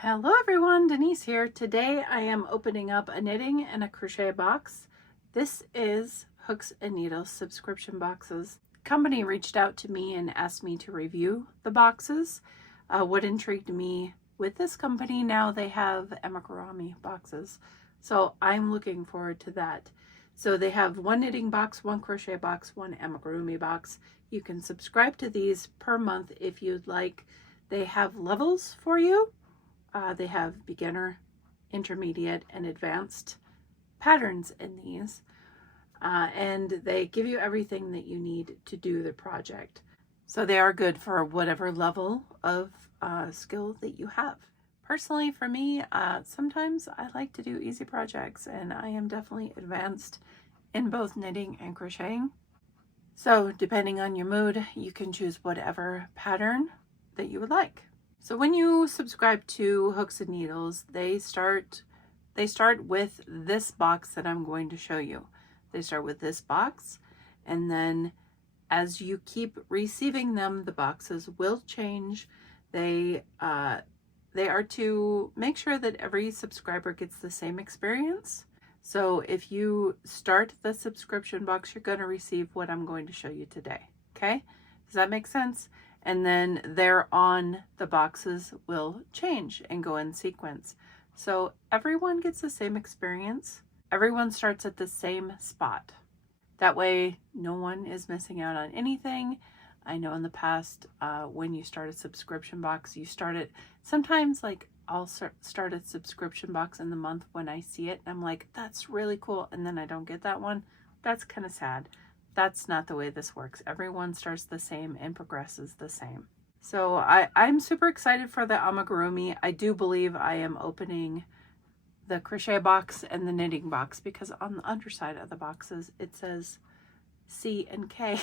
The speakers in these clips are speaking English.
Hello everyone, Denise here. Today I am opening up a knitting and a crochet box. This is Hooks and Needles subscription boxes. The company reached out to me and asked me to review the boxes. What intrigued me with this company, now they have amigurumi boxes. So I'm looking forward to that. So they have one knitting box, one crochet box, one amigurumi box. You can subscribe to these per month if you'd like. They have levels for you. They have beginner, intermediate, and advanced patterns in these. And they give you everything that you need to do the project. So they are good for whatever level of skill that you have. Personally, for me, sometimes I like to do easy projects, and I am definitely advanced in both knitting and crocheting. So depending on your mood, you can choose whatever pattern that you would like. So when you subscribe to Hooks and Needles, they start with this box that I'm going to show you. They start with this box, and then as you keep receiving them, the boxes will change. They are to make sure that every subscriber gets the same experience. So if you start the subscription box, you're going to receive what I'm going to show you today. Okay? Does that make sense? And then thereon the boxes will change and go in sequence. So everyone gets the same experience. Everyone starts at the same spot. That way no one is missing out on anything. I know in the past when you start a subscription box, you start it, sometimes like I'll start a subscription box in the month when I see it. And I'm like, that's really cool. And then I don't get that one. That's kind of sad. That's not the way this works. Everyone starts the same and progresses the same. So I'm super excited for the amigurumi. I do believe I am opening the crochet box and the knitting box because on the underside of the boxes it says C and K.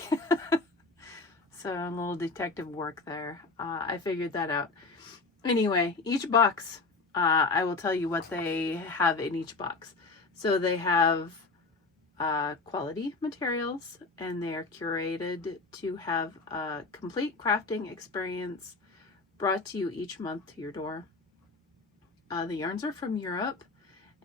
So a little detective work there. I figured that out. Anyway, each box, I will tell you what they have in each box. So they have quality materials, and they are curated to have a complete crafting experience brought to you each month to your door. The yarns are from Europe,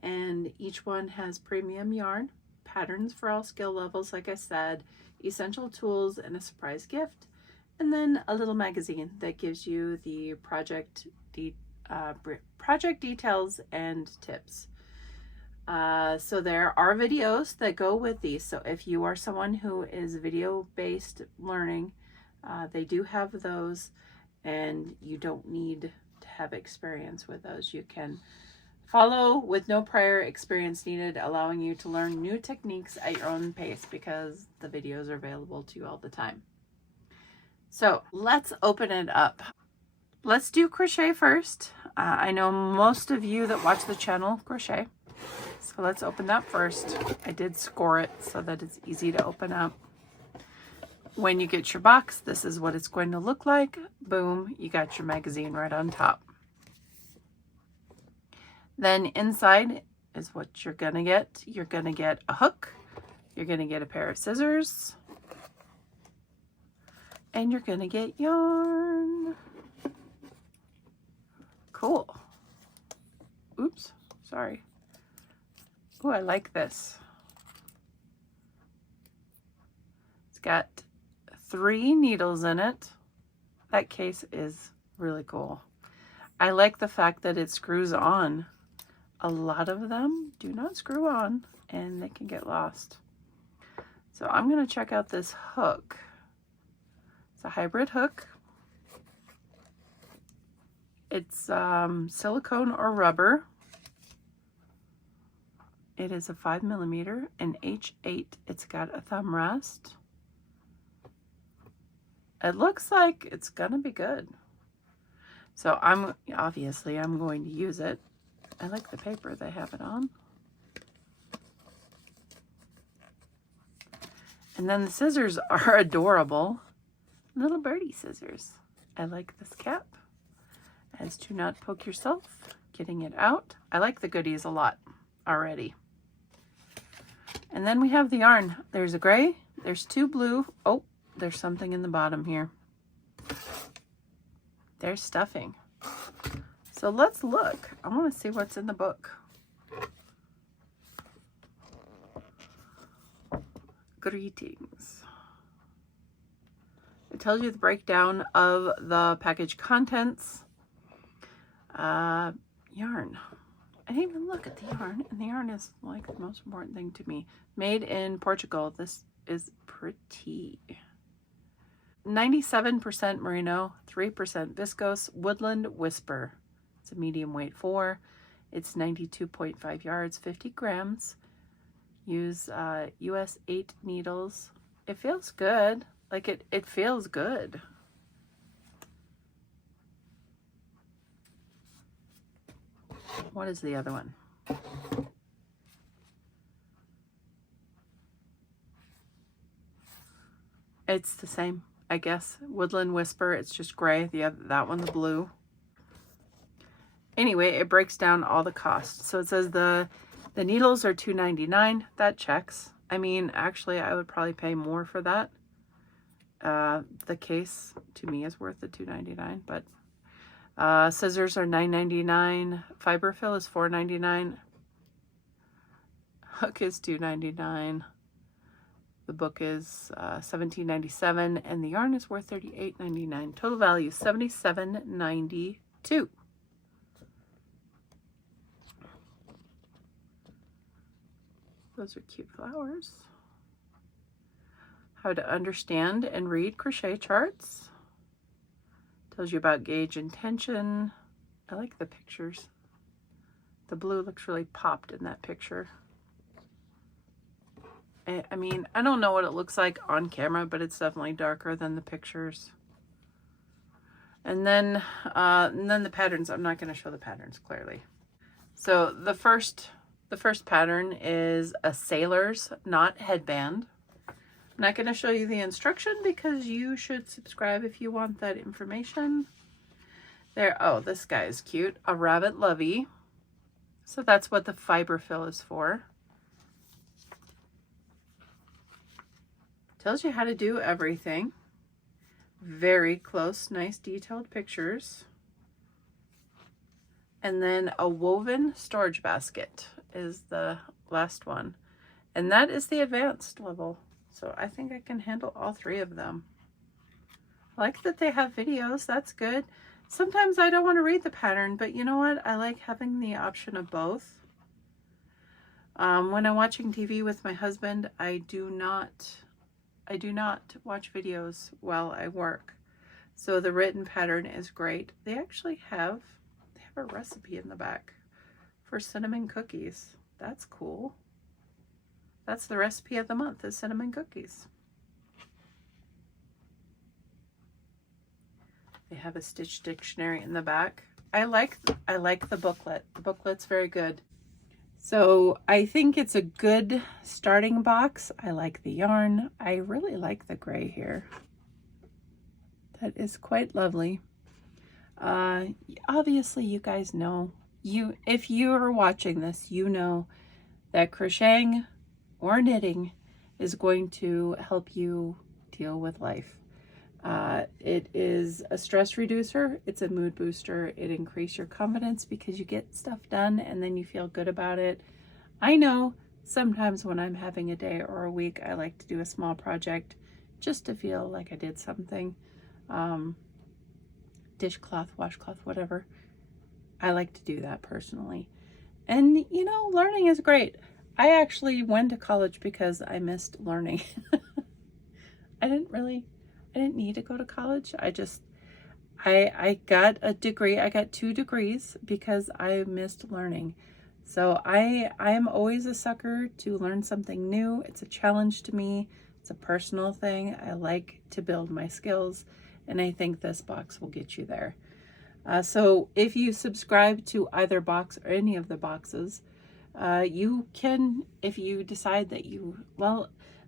and each one has premium yarn, patterns for all skill levels, like I said, essential tools, and a surprise gift, and then a little magazine that gives you the project details and tips. So there are videos that go with these. So if you are someone who is video-based learning, they do have those, and you don't need to have experience with those. You can follow with no prior experience needed, allowing you to learn new techniques at your own pace because the videos are available to you all the time. So let's open it up. Let's do crochet first. I know most of you that watch the channel crochet. So let's open that first. I did score it so that it's easy to open up. When you get your box, this is what it's going to look like. Boom, you got your magazine right on top. Then inside is what you're gonna get. You're gonna get a hook, you're gonna get a pair of scissors, and you're gonna get yarn. Cool. Oops, sorry. Oh, I like this. It's got 3 needles in it. That case is really cool. I like the fact that it screws on. A lot of them do not screw on and they can get lost. So I'm going to check out this hook. It's a hybrid hook. It's silicone or rubber. It is a 5mm and H8. It's got a thumb rest. It looks like it's gonna be good. So I'm going to use it. I like the paper they have it on. And then the scissors are adorable. Little birdie scissors. I like this cap. As to not poke yourself, getting it out. I like the goodies a lot already. And then we have the yarn. There's a gray, there's 2 blue. Oh, there's something in the bottom here. There's stuffing. So let's look. I want to see what's in the book. Greetings. It tells you the breakdown of the package contents. Yarn. I didn't even look at the yarn, and the yarn is like the most important thing to me. Made in Portugal. This is pretty. 97% merino, 3% viscose, woodland whisper. It's a medium weight 4. It's 92.5 yards, 50 grams. Use US 8 needles. It feels good. Like it feels good. What is the other one? It's the same, I guess. Woodland Whisper, it's just gray. That one, the blue. Anyway, it breaks down all the costs. So it says the needles are $2.99. That checks. I mean, actually, I would probably pay more for that. The case, to me, is worth the $2.99, but scissors are $9.99. Fiberfill is $4.99. Hook is $2.99. The book is $17.97, and the yarn is worth $38.99. Total value $77.92. Those are cute flowers. How to understand and read crochet charts. Tells you about gauge and tension. I like the pictures. The blue looks really popped in that picture. I mean, I don't know what it looks like on camera, but it's definitely darker than the pictures. And then the patterns. I'm not going to show the patterns clearly. So the first pattern is a sailor's knot headband. I'm not going to show you the instruction because you should subscribe if you want that information. There, oh, this guy is cute. A rabbit lovey. So that's what the fiberfill is for. Tells you how to do everything. Very close, nice detailed pictures. And then a woven storage basket is the last one. And that is the advanced level. So I think I can handle all 3 of them. I like that they have videos. That's good. Sometimes I don't want to read the pattern, but you know what? I like having the option of both. When I'm watching TV with my husband, I do not watch videos while I work. So the written pattern is great. They actually have a recipe in the back for cinnamon cookies. That's cool. That's the recipe of the month, is cinnamon cookies. They have a stitch dictionary in the back. I like the booklet. The booklet's very good. So I think it's a good starting box. I like the yarn. I really like the gray here. That is quite lovely. Obviously you guys know, if you are watching this, you know that crocheting or knitting is going to help you deal with life. It is a stress reducer. It's a mood booster. It increases your confidence because you get stuff done and then you feel good about it. I know sometimes when I'm having a day or a week, I like to do a small project just to feel like I did something. Dishcloth, washcloth, whatever. I like to do that personally. And you know, learning is great. I actually went to college because I missed learning. I didn't need to go to college. I got a degree. I got 2 degrees because I missed learning. So I am always a sucker to learn something new. It's a challenge to me. It's a personal thing. I like to build my skills, and I think this box will get you there. So if you subscribe to either box or any of the boxes, you can, if you decide that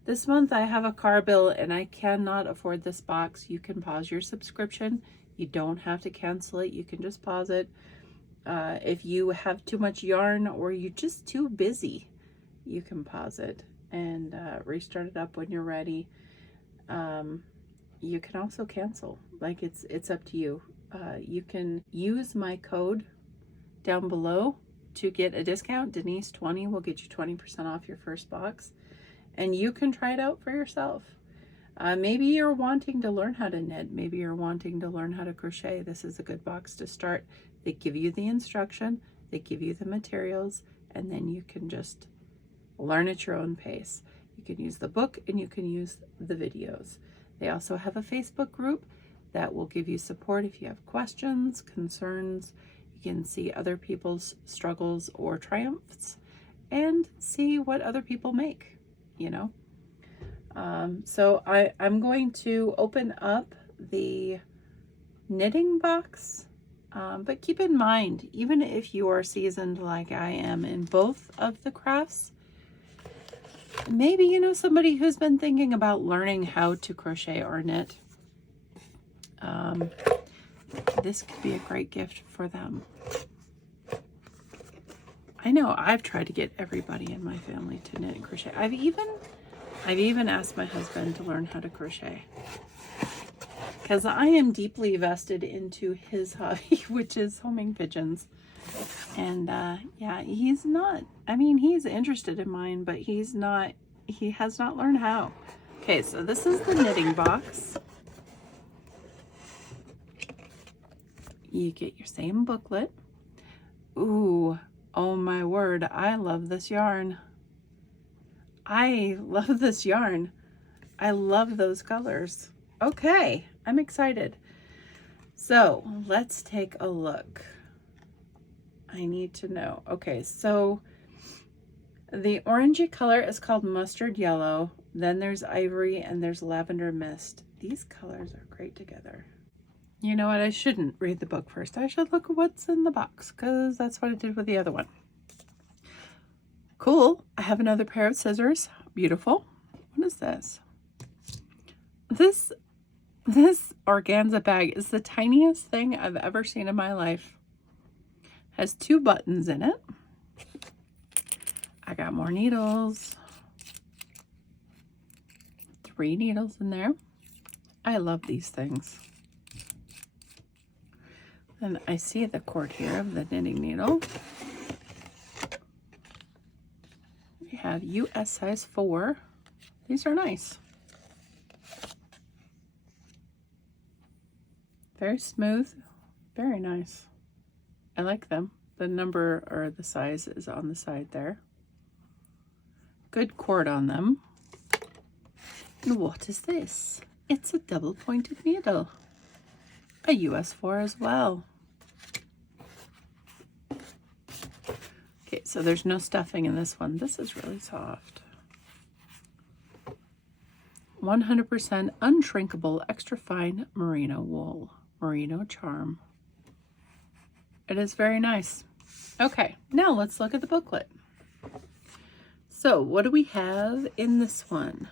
this month I have a car bill and I cannot afford this box, you can pause your subscription. You don't have to cancel it. You can just pause it. If you have too much yarn or you're just too busy, you can pause it and restart it up when you're ready. You can also cancel. Like it's up to you. You can use my code down below to get a discount. Denise 20 will get you 20% off your first box, and you can try it out for yourself. Maybe you're wanting to learn how to knit. Maybe you're wanting to learn how to crochet. This is a good box to start. They give you the instruction, they give you the materials, and then you can just learn at your own pace. You can use the book and you can use the videos. They also have a Facebook group that will give you support if you have questions, concerns. You can see other people's struggles or triumphs and see what other people make, you know. So I'm going to open up the knitting box, but keep in mind, even if you are seasoned like I am in both of the crafts, maybe you know somebody who's been thinking about learning how to crochet or knit. This could be a great gift for them. I know I've tried to get everybody in my family to knit and crochet. I've even asked my husband to learn how to crochet because I am deeply vested into his hobby, which is homing pigeons. And yeah, he's not, I mean, he's interested in mine, but he has not learned how. Okay, so this is the knitting box. You get your same booklet. Ooh, oh my word, I love this yarn. I love this yarn. I love those colors. Okay, I'm excited. So let's take a look. I need to know. Okay, so the orangey color is called mustard yellow. Then there's ivory and there's lavender mist. These colors are great together. You know what? I shouldn't read the book first. I should look at what's in the box because that's what I did with the other one. Cool. I have another pair of scissors. Beautiful. What is this? This organza bag is the tiniest thing I've ever seen in my life. Has 2 buttons in it. I got more needles. 3 needles in there. I love these things. And I see the cord here of the knitting needle. We have US size 4. These are nice. Very smooth, very nice. I like them. The number or the size is on the side there. Good cord on them. And what is this? It's a double pointed needle. A US 4 as well. Okay, so there's no stuffing in this one. This is really soft. 100% unshrinkable extra fine merino wool. Merino charm. It is very nice. Okay, now let's look at the booklet. So what do we have in this one?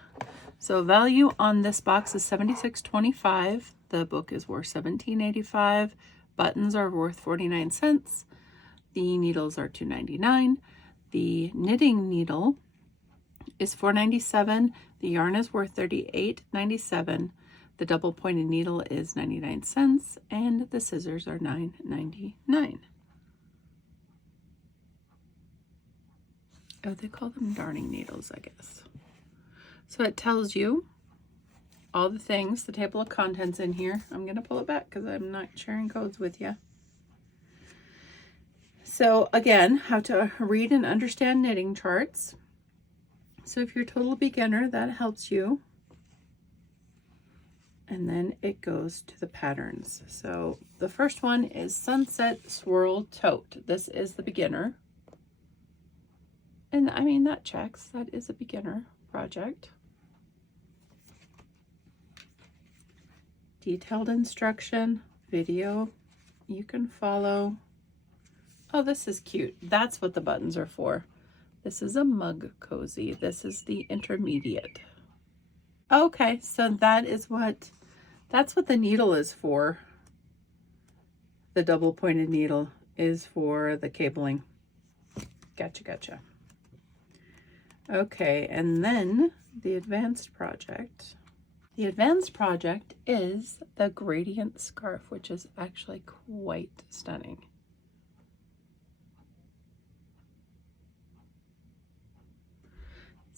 So value on this box is $76.25. The book is worth $17.85. Buttons are worth 49 cents. The needles are $2.99. The knitting needle is $4.97. The yarn is worth $38.97. The double pointed needle is 99 cents, and the scissors are $9.99. Oh, they call them darning needles, I guess. So it tells you all the things, the table of contents in here. I'm going to pull it back because I'm not sharing codes with you. So again, how to read and understand knitting charts. So if you're a total beginner, that helps you. And then it goes to the patterns. So the first one is Sunset Swirl Tote. This is the beginner. And I mean, that checks. That is a beginner project. Detailed instruction, video you can follow. Oh, this is cute. That's what the buttons are for. This is a mug cozy. This is the intermediate. Okay, so that's what the needle is for. The double pointed needle is for the cabling. Gotcha. Okay, and then the advanced project. The advanced project is the gradient scarf, which is actually quite stunning.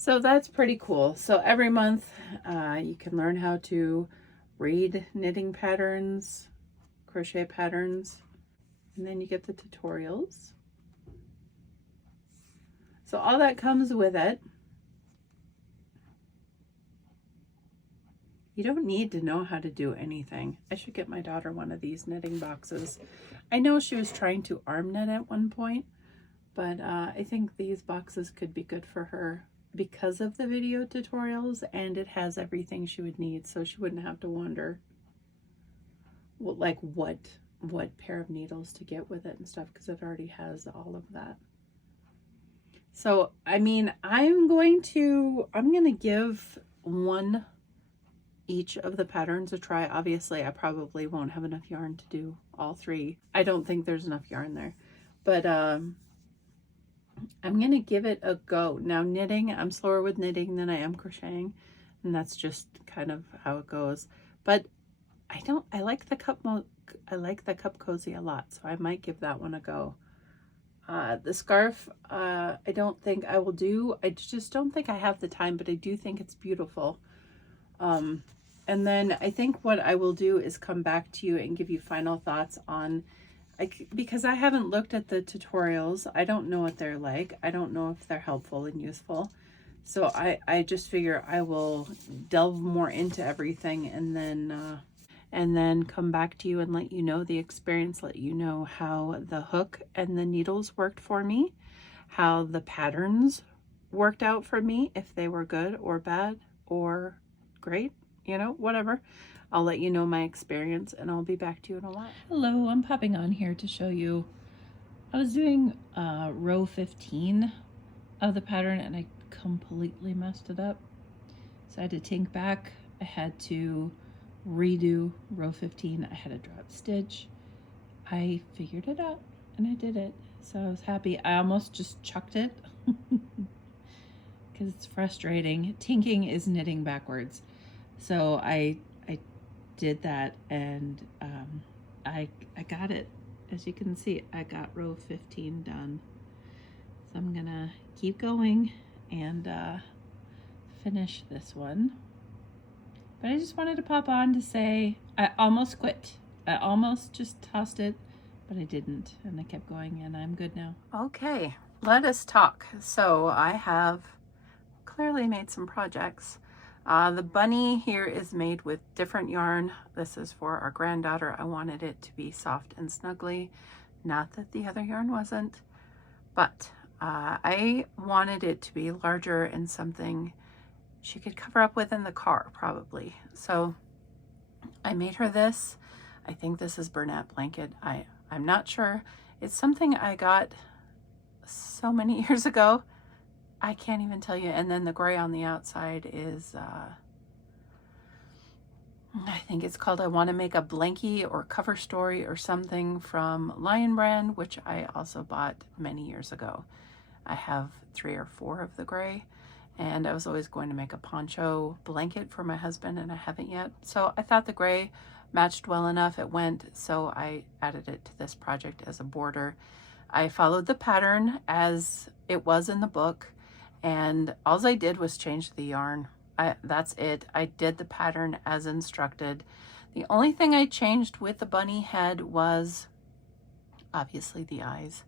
So that's pretty cool. So every month you can learn how to read knitting patterns, crochet patterns, and then you get the tutorials. So all that comes with it. You don't need to know how to do anything. I should get my daughter one of these knitting boxes. I know she was trying to arm knit at one point, but I think these boxes could be good for her because of the video tutorials, and it has everything she would need, so she wouldn't have to wonder what pair of needles to get with it and stuff, because it already has all of that. So I mean, I'm gonna give one each of the patterns a try. Obviously I probably won't have enough yarn to do all three. I don't think there's enough yarn there, but I'm gonna give it a go. Now knitting, I'm slower with knitting than I am crocheting, and that's just kind of how it goes. But I like the cup cozy a lot, so I might give that one a go. The scarf, I don't think I will do. I just don't think I have the time, but I do think it's beautiful. And then I think what I will do is come back to you and give you final thoughts on, because I haven't looked at the tutorials. I don't know what they're like. I don't know if they're helpful and useful. So I just figure I will delve more into everything and then come back to you and let you know the experience, let you know how the hook and the needles worked for me, how the patterns worked out for me, if they were good or bad or great, you know, whatever. I'll let you know my experience, and I'll be back to you in a while. Hello, I'm popping on here to show you. I was doing row 15 of the pattern and I completely messed it up. So I had to tink back. I had to redo row 15. I had a drop stitch. I figured it out and I did it. So I was happy. I almost just chucked it because it's frustrating. Tinking is knitting backwards. So I did that, and I got it. As you can see, I got row 15 done. So I'm gonna keep going and finish this one. But I just wanted to pop on to say I almost quit. I almost just tossed it, but I didn't, and I kept going, and I'm good now. Okay, let us talk. So I have clearly made some projects. The bunny here is made with different yarn. This is for our granddaughter. I wanted it to be soft and snuggly. Not that the other yarn wasn't, but I wanted it to be larger and something she could cover up with in the car, probably. So I made her this. I think this is Bernat blanket. I'm not sure. It's something I got so many years ago. I can't even tell you. And then the gray on the outside is, I think it's called I Want to Make a Blankie or Cover Story or something from Lion Brand, which I also bought many years ago. I have 3 or 4 of the gray, and I was always going to make a poncho blanket for my husband, and I haven't yet. So I thought the gray matched well enough. It went, so I added it to this project as a border. I followed the pattern as it was in the book, and all I did was change the yarn. That's it. I did the pattern as instructed. The only thing I changed with the bunny head was obviously the eyes,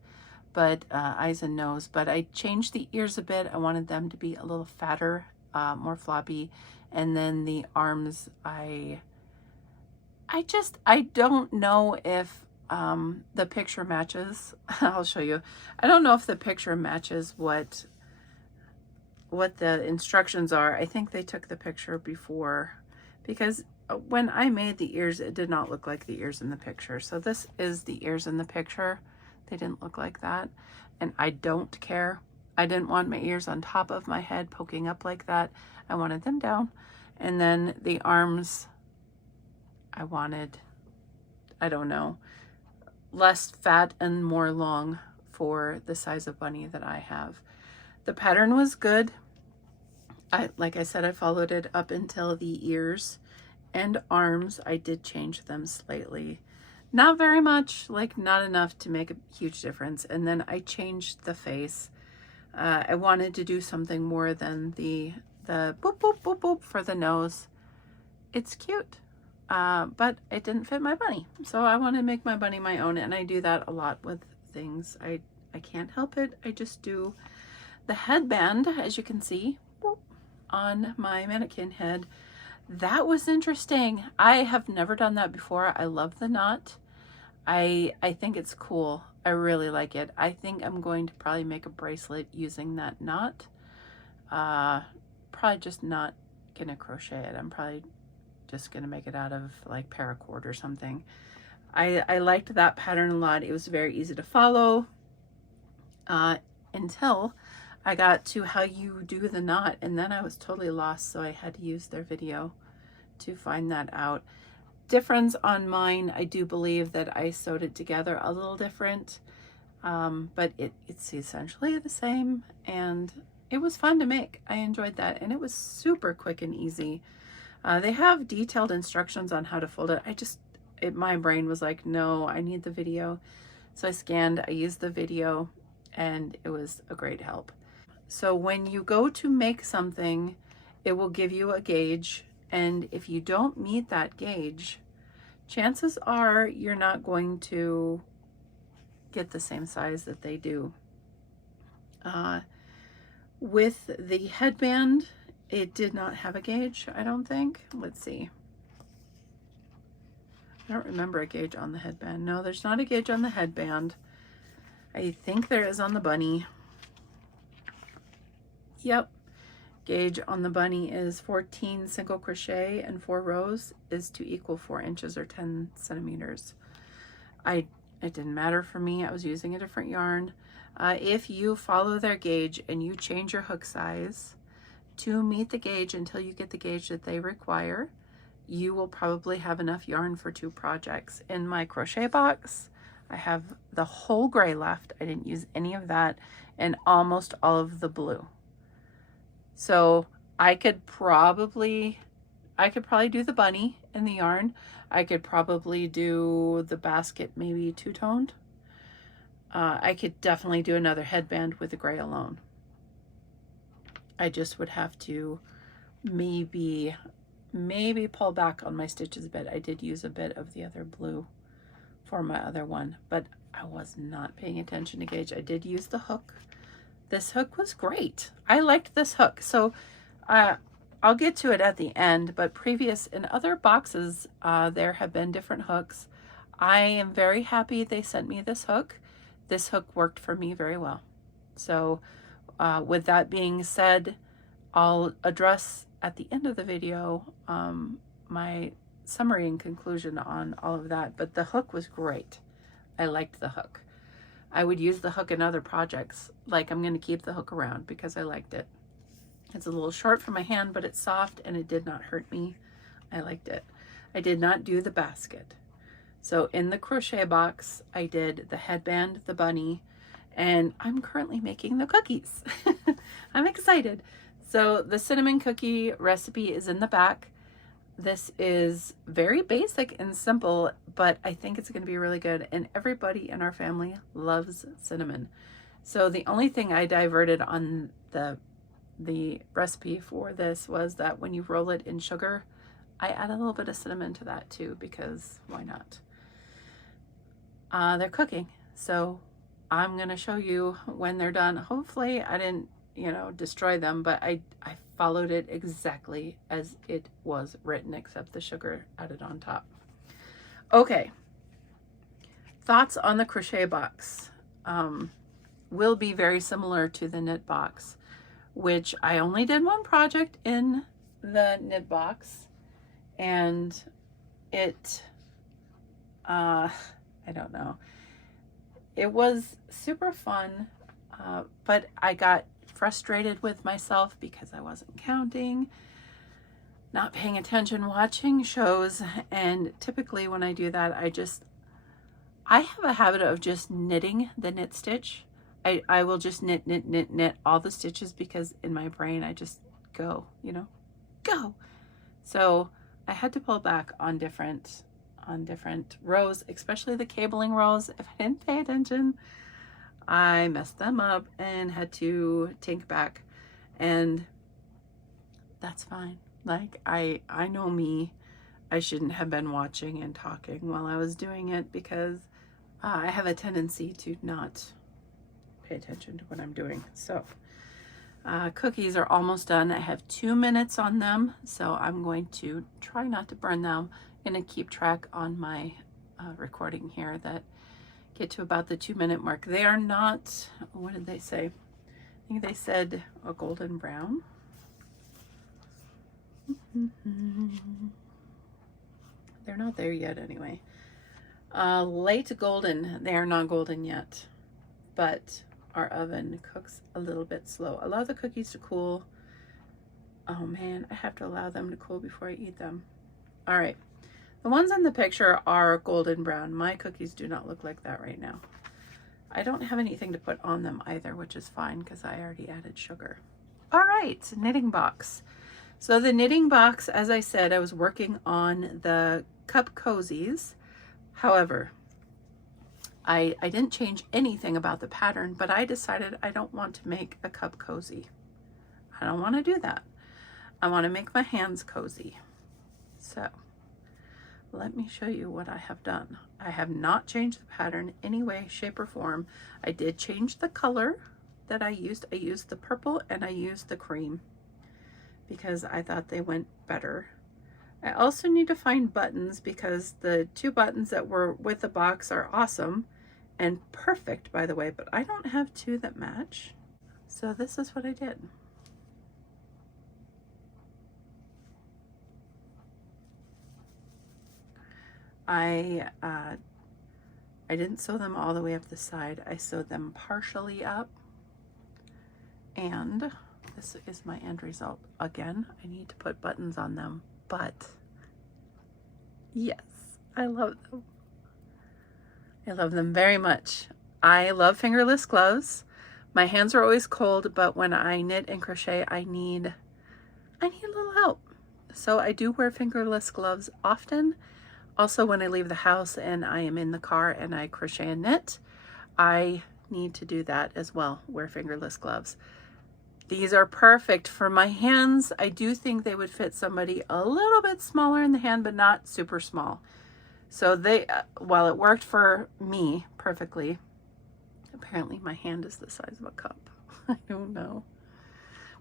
but eyes and nose, but I changed the ears a bit. I wanted them to be a little fatter, more floppy, and then the arms, I don't know if the picture matches. I'll show you. I don't know if the picture matches what the instructions are. I think they took the picture before, because when I made the ears, it did not look like the ears in the picture. So this is the ears in the picture. They didn't look like that, and I don't care. I didn't want my ears on top of my head poking up like that. I wanted them down. And then the arms, I wanted, I don't know, less fat and more long for the size of bunny that I have. The pattern was good. Like I said, I followed it up until the ears and arms. I did change them slightly. Not very much, like not enough to make a huge difference. And then I changed the face. I wanted to do something more than the boop, boop, boop, boop for the nose. It's cute, but it didn't fit my bunny. So I want to make my bunny my own, and I do that a lot with things. I can't help it. I just do the headband, as you can see, on my mannequin head. That was interesting. I have never done that before. I love the knot. I think it's cool. I really like it. I think I'm going to probably make a bracelet using that knot. Probably just not gonna crochet it. I'm probably just gonna make it out of like paracord or something. I liked that pattern a lot. It was very easy to follow until I got to how you do the knot, and then I was totally lost, so I had to use their video to find that out. Difference on mine, I do believe that I sewed it together a little different, but it's essentially the same, and it was fun to make. I enjoyed that, and it was super quick and easy. They have detailed instructions on how to fold it. My brain was like, no, I need the video. So I used the video, and it was a great help. So when you go to make something, it will give you a gauge, and if you don't meet that gauge, chances are you're not going to get the same size that they do. With the headband, it did not have a gauge, I don't think. Let's see. I don't remember a gauge on the headband. No, there's not a gauge on the headband. I think there is on the bunny. Yep. Gauge on the bunny is 14 single crochet, and 4 rows is to equal 4 inches or 10 centimeters. It didn't matter for me. I was using a different yarn. If you follow their gauge and you change your hook size to meet the gauge until you get the gauge that they require, you will probably have enough yarn for 2 projects. In my crochet box, I have the whole gray left. I didn't use any of that, and almost all of the blue. So I could probably do the bunny in the yarn. I could probably do the basket maybe 2-toned. I could definitely do another headband with the gray alone. I just would have to maybe pull back on my stitches a bit. I did use a bit of the other blue for my other one, but I was not paying attention to gauge. I did use the hook. This hook was great. I liked this hook. So I'll get to it at the end, but in other boxes, there have been different hooks. I am very happy they sent me this hook. This hook worked for me very well. So with that being said, I'll address at the end of the video my summary and conclusion on all of that, but the hook was great. I liked the hook. I would use the hook in other projects. Like, I'm going to keep the hook around because I liked it. It's a little short for my hand, but it's soft and it did not hurt me. I liked it. I did not do the basket. So in the crochet box, I did the headband, the bunny, and I'm currently making the cookies. I'm excited. So the cinnamon cookie recipe is in the back. This is very basic and simple, but I think it's going to be really good, and everybody in our family loves cinnamon. So the only thing I diverted on the recipe for this was that when you roll it in sugar, I add a little bit of cinnamon to that too, because why not? They're cooking, so I'm going to show you when they're done. Hopefully I didn't, destroy them, but I followed it exactly as it was written, except the sugar added on top. Okay, thoughts on the crochet box. Will be very similar to the knit box, which I only did one project in the knit box, and it I don't know, it was super fun, but I got frustrated with myself because I wasn't counting, not paying attention, watching shows, and typically when I do that, I have a habit of just knitting the knit stitch. I will just knit all the stitches, because in my brain I just go. So I had to pull back on different rows, especially the cabling rows, if I didn't pay attention. I messed them up and had to take back, and that's fine. Like, I know me. I shouldn't have been watching and talking while I was doing it, because I have a tendency to not pay attention to what I'm doing. So cookies are almost done. I have 2 minutes on them, so I'm going to try not to burn them. I'm going to keep track on my recording here that get to about the 2 minute mark. They are not, what did they say? I think they said a golden brown. They're not there yet anyway. Late golden. They are not golden yet, but our oven cooks a little bit slow. Allow the cookies to cool. Oh man, I have to allow them to cool before I eat them. All right, the ones in the picture are golden brown. My cookies do not look like that right now. I don't have anything to put on them either, which is fine because I already added sugar. All right, knitting box. So the knitting box, as I said, I was working on the cup cozies. However, I didn't change anything about the pattern, but I decided I don't want to make a cup cozy. I don't want to do that. I want to make my hands cozy. So let me show you what I have done. I have not changed the pattern in any way, shape, or form. I did change the color that I used. I used the purple and I used the cream because I thought they went better. I also need to find buttons because the 2 buttons that were with the box are awesome and perfect, by the way, but I don't have 2 that match. So this is what I did. I didn't sew them all the way up the side. I sewed them partially up, and this is my end result. Again, I need to put buttons on them, but yes, I love them. I love them very much. I love fingerless gloves. My hands are always cold, but when I knit and crochet, I need a little help. So I do wear fingerless gloves often. Also, when I leave the house and I am in the car and I crochet and knit, I need to do that as well, wear fingerless gloves. These are perfect for my hands. I do think they would fit somebody a little bit smaller in the hand, but not super small. So they, while it worked for me perfectly, apparently my hand is the size of a cup. I don't know.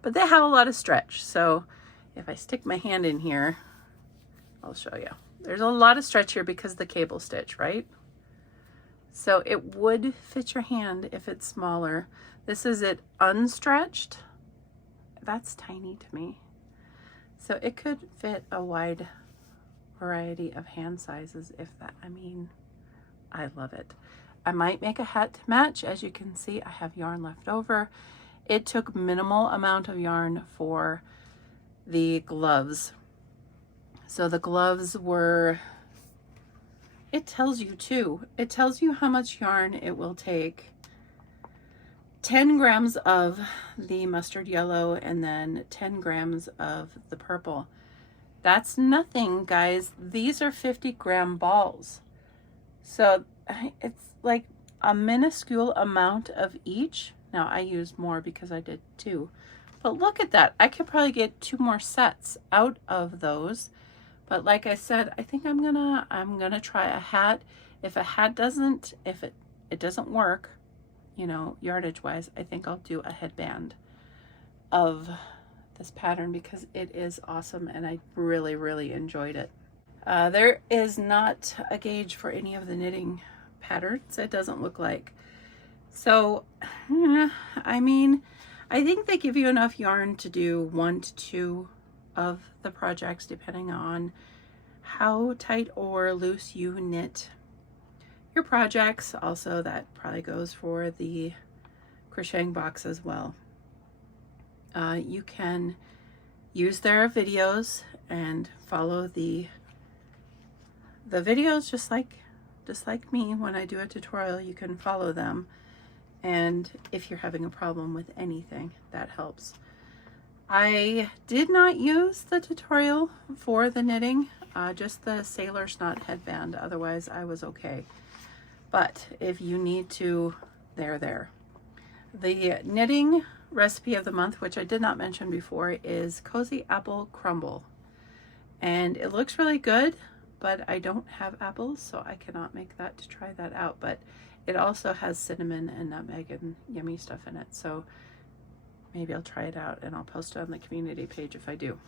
But they have a lot of stretch. So if I stick my hand in here, I'll show you. There's a lot of stretch here because of the cable stitch, right? So it would fit your hand if it's smaller. This is it unstretched. That's tiny to me. So it could fit a wide variety of hand sizes if that, I mean, I love it. I might make a hat to match. As you can see, I have yarn left over. It took minimal amount of yarn for the gloves. So the gloves were, it tells you too. It tells you how much yarn it will take. 10 grams of the mustard yellow and then 10 grams of the purple. That's nothing, guys. These are 50-gram balls. So it's like a minuscule amount of each. Now I used more because I did 2. But look at that. I could probably get 2 more sets out of those. But like I said, I think I'm gonna try a hat. If a hat doesn't, if it doesn't work, you know, yardage wise, I think I'll do a headband of this pattern because it is awesome and I really, really enjoyed it. There is not a gauge for any of the knitting patterns. It doesn't look like. So, I mean, I think they give you enough yarn to do 1 to 2 of the projects depending on how tight or loose you knit your projects. Also, that probably goes for the crocheting box as well. You can use their videos and follow the videos just like me. When I do a tutorial, you can follow them, and if you're having a problem with anything, that helps. I did not use the tutorial for the knitting, just the sailor's knot headband. Otherwise, I was okay. But if you need to they're there. The knitting recipe of the month, which I did not mention before, is Cozy Apple Crumble. And it looks really good, but I don't have apples, so I cannot make that to try that out. But it also has cinnamon and nutmeg and yummy stuff in it. So maybe I'll try it out and I'll post it on the community page if I do.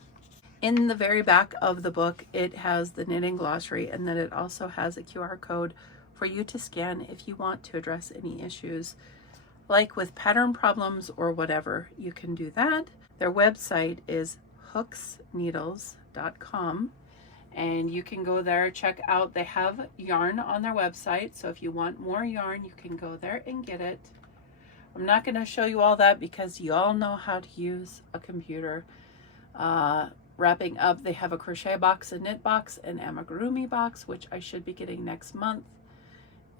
In the very back of the book, it has the knitting glossary, and then it also has a QR code for you to scan if you want to address any issues, like with pattern problems or whatever. You can do that. Their website is hooksneedles.com, and you can go there, check out. They have yarn on their website, so if you want more yarn, you can go there and get it. I'm not going to show you all that because you all know how to use a computer. Wrapping up, they have a crochet box, a knit box, an amigurumi box, which I should be getting next month.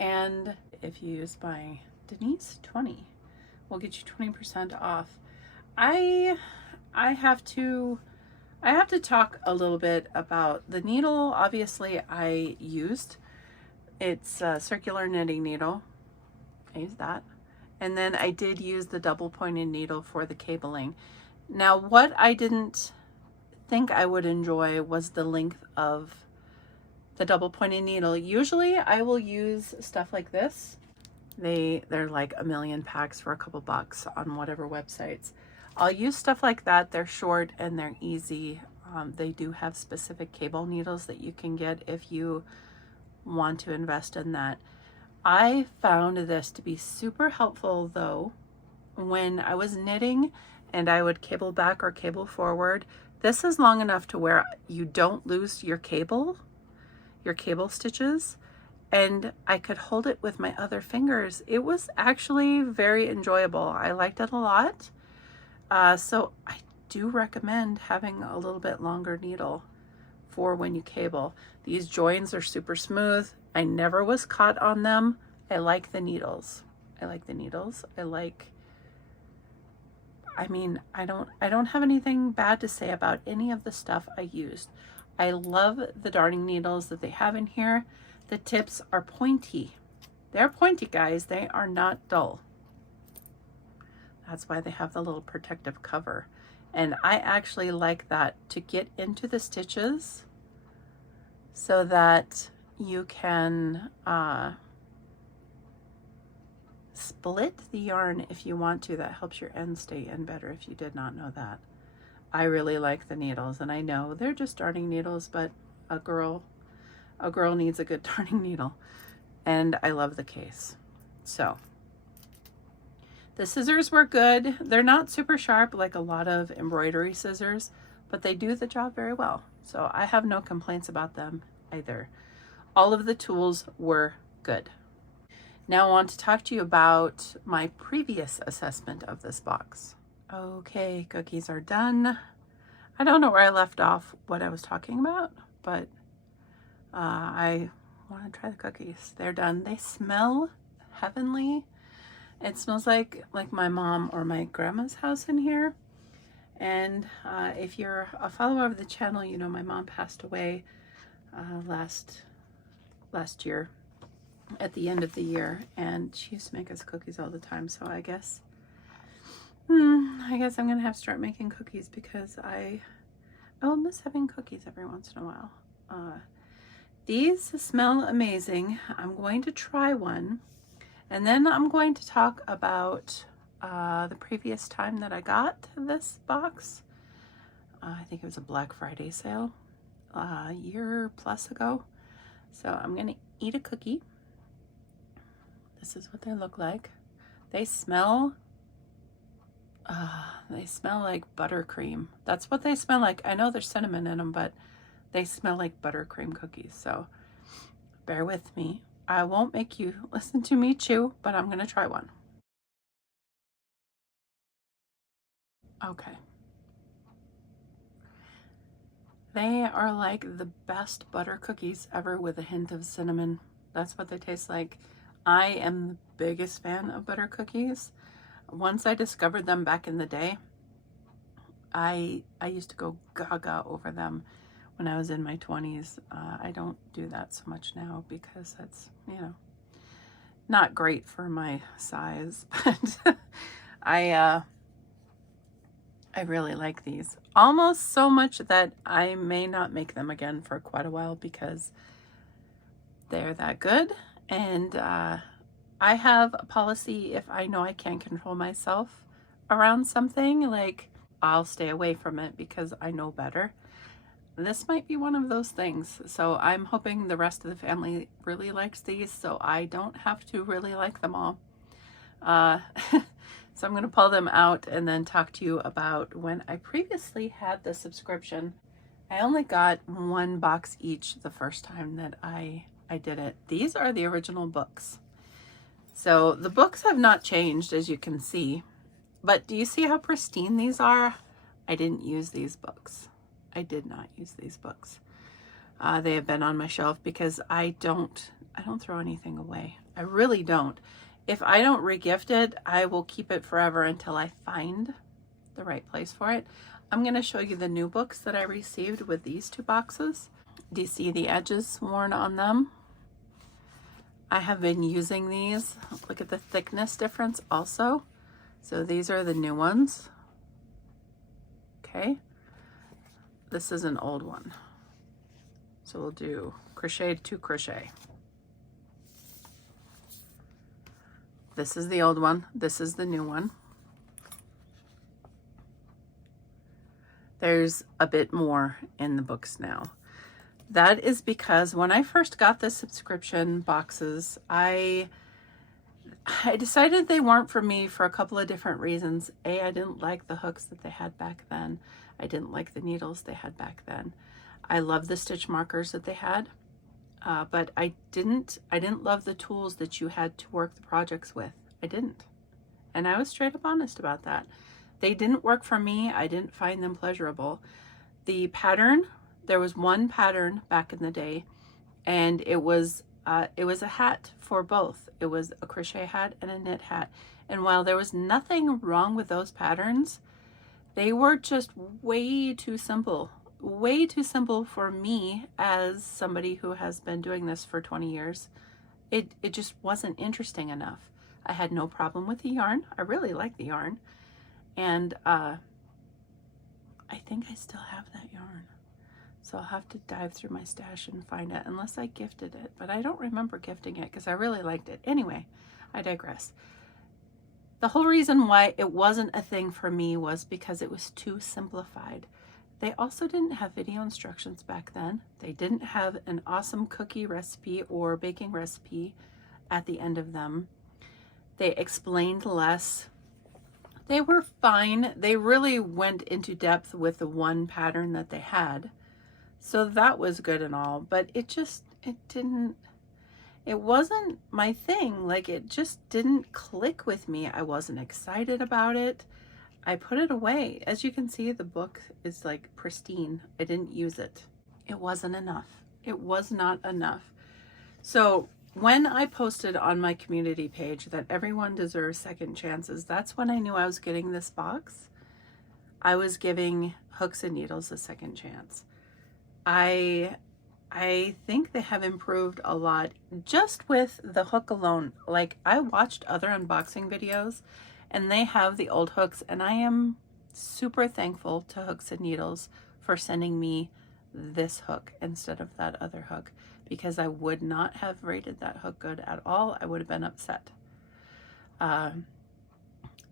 And if you use my Denise 20, we'll get you 20% off. I have to talk a little bit about the needle. Obviously, I used, it's a circular knitting needle. I used that. And then I did use the double pointed needle for the cabling. Now, what I didn't think I would enjoy was the length of the double pointed needle. Usually I will use stuff like this. They're like a million packs for a couple bucks on whatever websites. I'll use stuff like that. They're short and they're easy. They do have specific cable needles that you can get if you want to invest in that. I found this to be super helpful though when I was knitting and I would cable back or cable forward. This is long enough to where you don't lose your cable stitches, and I could hold it with my other fingers. It was actually very enjoyable. I liked it a lot. So I do recommend having a little bit longer needle for when you cable. These joins are super smooth. I never was caught on them. I like the needles. I don't have anything bad to say about any of the stuff I used. I love the darning needles that they have in here. The tips are pointy. They're pointy, guys. They are not dull. That's why they have the little protective cover. And I actually like that to get into the stitches so that you can split the yarn if you want to. That helps your ends stay in better if you did not know that. I really like the needles, and I know they're just darning needles, but a girl needs a good darning needle. And I love the case. So the scissors were good. They're not super sharp like a lot of embroidery scissors, but they do the job very well. So I have no complaints about them either. All of the tools were good. Now I want to talk to you about my previous assessment of this box. Okay, cookies are done. I don't know where I left off what I was talking about, but I want to try the cookies. They're done. They smell heavenly. It smells like my mom or my grandma's house in here. And if you're a follower of the channel, you know my mom passed away last year at the end of the year, and she used to make us cookies all the time. So I guess I'm gonna have to start making cookies because I'll miss having cookies every once in a while. These smell amazing. I'm going to try one, and then I'm going to talk about the previous time that I got this box. I think it was a Black Friday sale a year plus ago. So I'm gonna eat a cookie. This is what they look like. They smell like buttercream. That's what they smell like. I know there's cinnamon in them, but they smell like buttercream cookies. So bear with me. I won't make you listen to me chew, but I'm gonna try one. Okay. They are like the best butter cookies ever with a hint of cinnamon. That's what they taste like. I am the biggest fan of butter cookies. Once I discovered them back in the day, I used to go gaga over them when I was in my 20s. I don't do that so much now because that's, Not great for my size, but I really like these. Almost so much that I may not make them again for quite a while because they're that good. And I have a policy: if I know I can't control myself around something, like, I'll stay away from it because I know better. This might be one of those things. So I'm hoping the rest of the family really likes these so I don't have to really like them all. So I'm going to pull them out and then talk to you about when I previously had the subscription. I only got one box each the first time that I did it. These are the original books. So the books have not changed, as you can see. But do you see how pristine these are? I didn't use these books. I did not use these books. They have been on my shelf because I don't throw anything away. I really don't. If I don't regift it, I will keep it forever until I find the right place for it. I'm going to show you the new books that I received with these two boxes. Do you see the edges worn on them? I have been using these. Look at the thickness difference also. So these are the new ones. Okay. This is an old one. So we'll do crochet to crochet. This is the old one. This is the new one. There's a bit more in the books now. That is because when I first got the subscription boxes, I decided they weren't for me for a couple of different reasons. A, I didn't like the hooks that they had back then. I didn't like the needles they had back then. I loved the stitch markers that they had, but I didn't love the tools that you had to work the projects with. I didn't. And I was straight up honest about that. They didn't work for me. I didn't find them pleasurable. The pattern, there was one pattern back in the day, and it was a hat for both. It was a crochet hat and a knit hat. And while there was nothing wrong with those patterns, they were just way too simple for me as somebody who has been doing this for 20 years. It just wasn't interesting enough. I had no problem with the yarn. I really like the yarn. And I think I still have that yarn. So I'll have to dive through my stash and find it, unless I gifted it. But I don't remember gifting it because I really liked it. Anyway, I digress. The whole reason why it wasn't a thing for me was because it was too simplified. They also didn't have video instructions back then. They didn't have an awesome cookie recipe or baking recipe at the end of them. They explained less. They were fine. They really went into depth with the one pattern that they had. So that was good and all, but it wasn't my thing. Like, it just didn't click with me. I wasn't excited about it. I put it away. As you can see, the book is like pristine. I didn't use it. It wasn't enough. It was not enough. So when I posted on my community page that everyone deserves second chances, that's when I knew I was getting this box. I was giving Hooks and Needles a second chance. I think they have improved a lot just with the hook alone. Like, I watched other unboxing videos and they have the old hooks, and I am super thankful to Hooks and Needles for sending me this hook instead of that other hook, because I would not have rated that hook good at all. I would have been upset. And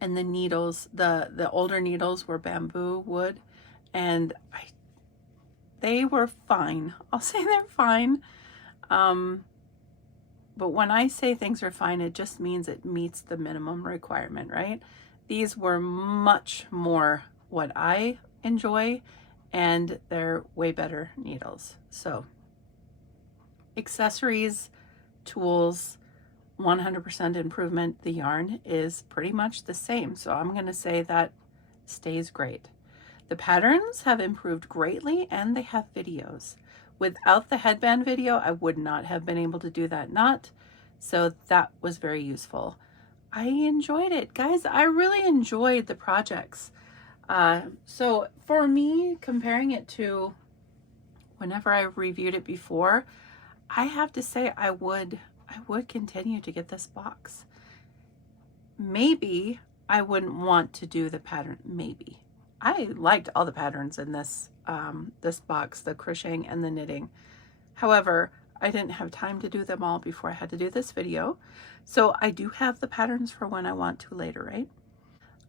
the needles, the older needles were bamboo wood, and they were fine. I'll say they're fine. But when I say things are fine, it just means it meets the minimum requirement, right? These were much more what I enjoy, and they're way better needles. So accessories, tools, 100% improvement. The yarn is pretty much the same. So I'm going to say that stays great. The patterns have improved greatly, and they have videos. Without the headband video, I would not have been able to do that knot. So that was very useful. I enjoyed it. Guys, I really enjoyed the projects. So for me, comparing it to whenever I reviewed it before, I have to say I would I would continue to get this box. Maybe I wouldn't want to do the pattern. Maybe. I liked all the patterns in this this box, the crocheting and the knitting. However, I didn't have time to do them all before I had to do this video. So I do have the patterns for when I want to later, right?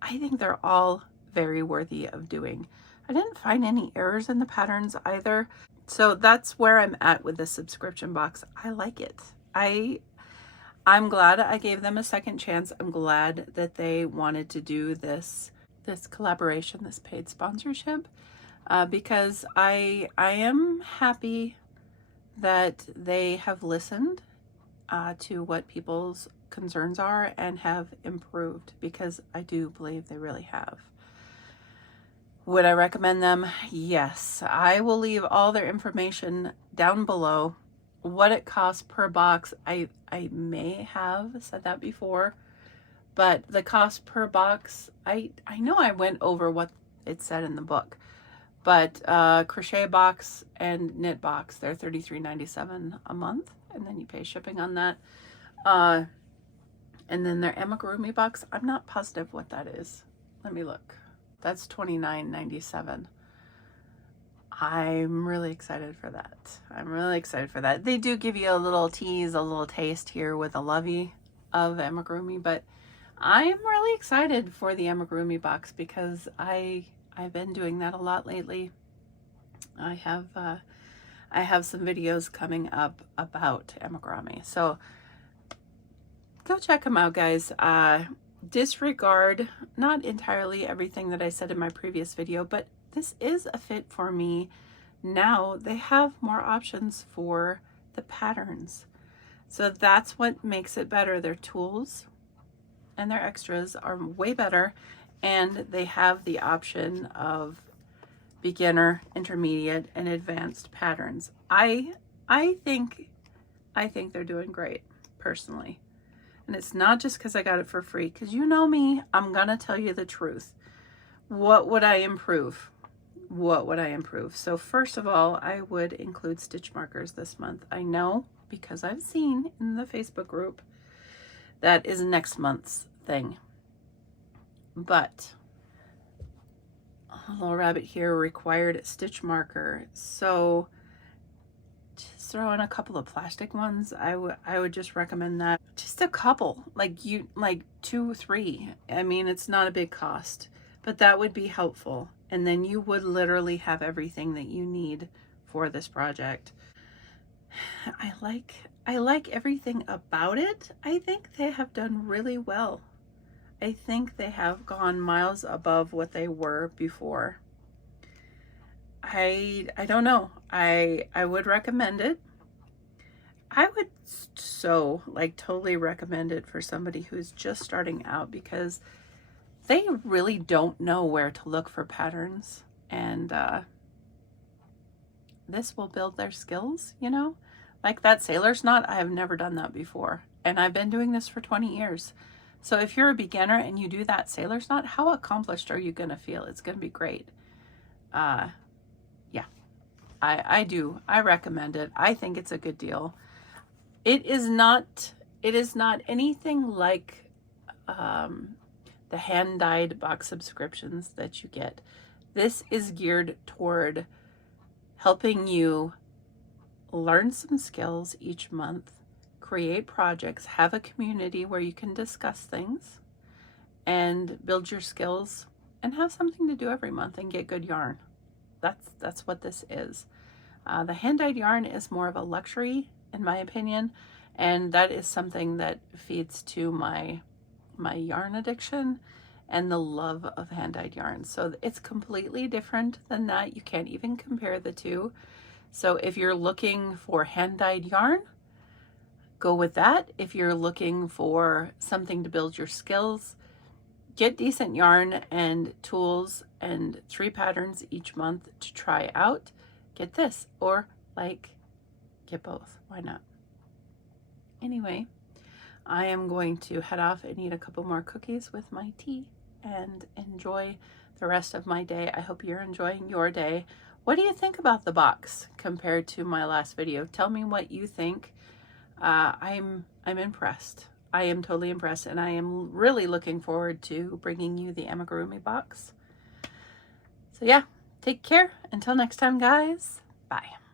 I think they're all very worthy of doing. I didn't find any errors in the patterns either. So that's where I'm at with this subscription box. I like it. I'm glad I gave them a second chance. I'm glad that they wanted to do this collaboration, this paid sponsorship, because I am happy that they have listened to what people's concerns are and have improved, because I do believe they really have. Would I recommend them? Yes. I will leave all their information down below. What it costs per box, I may have said that before, but the cost per box, I know I went over what it said in the book, but crochet box and knit box, they're $33.97 a month, and then you pay shipping on that. And then their amigurumi box, I'm not positive what that is. Let me look. That's $29.97. I'm really excited for that. I'm really excited for that. They do give you a little tease, a little taste here with a lovey of amigurumi, but I'm really excited for the amigurumi box because I've been doing that a lot lately. I have some videos coming up about amigurumi, so go check them out, guys. Disregard not entirely everything that I said in my previous video, but this is a fit for me. Now they have more options for the patterns, so that's what makes it better. Their tools and their extras are way better, and they have the option of beginner, intermediate, and advanced patterns. I think they're doing great personally. And it's not just because I got it for free, because you know me, I'm gonna tell you the truth. What would I improve? What would I improve? So first of all, I would include stitch markers this month. I know, because I've seen in the Facebook group, that is next month's thing. But a little rabbit here required stitch marker. So just throw in a couple of plastic ones. I would just recommend that. Just a couple, like 2 or 3. I mean, it's not a big cost, but that would be helpful. And then you would literally have everything that you need for this project. I like everything about it. I think they have done really well. I think they have gone miles above what they were before. I don't know. I would recommend it. I would so totally recommend it for somebody who's just starting out, because they really don't know where to look for patterns, and this will build their skills, you know? Like that sailor's knot, I have never done that before, and I've been doing this for 20 years. So if you're a beginner and you do that sailor's knot, how accomplished are you gonna feel? It's gonna be great. Yeah, I recommend it. I think it's a good deal. It is not anything like the hand-dyed box subscriptions that you get. This is geared toward helping you learn some skills each month, create projects, have a community where you can discuss things and build your skills, and have something to do every month and get good yarn. That's what this is. The hand-dyed yarn is more of a luxury, in my opinion, and that is something that feeds to my yarn addiction and the love of hand-dyed yarn. So it's completely different than that. You can't even compare the two. So if you're looking for hand-dyed yarn, go with that. If you're looking for something to build your skills, get decent yarn and tools and 3 patterns each month to try out. Get this, or get both. Why not? Anyway, I am going to head off and eat a couple more cookies with my tea and enjoy the rest of my day. I hope you're enjoying your day. What do you think about the box compared to my last video? Tell me what you think. I'm I'm impressed. I am totally impressed, and I am really looking forward to bringing you the amigurumi box. So yeah, take care. Until next time, guys. Bye.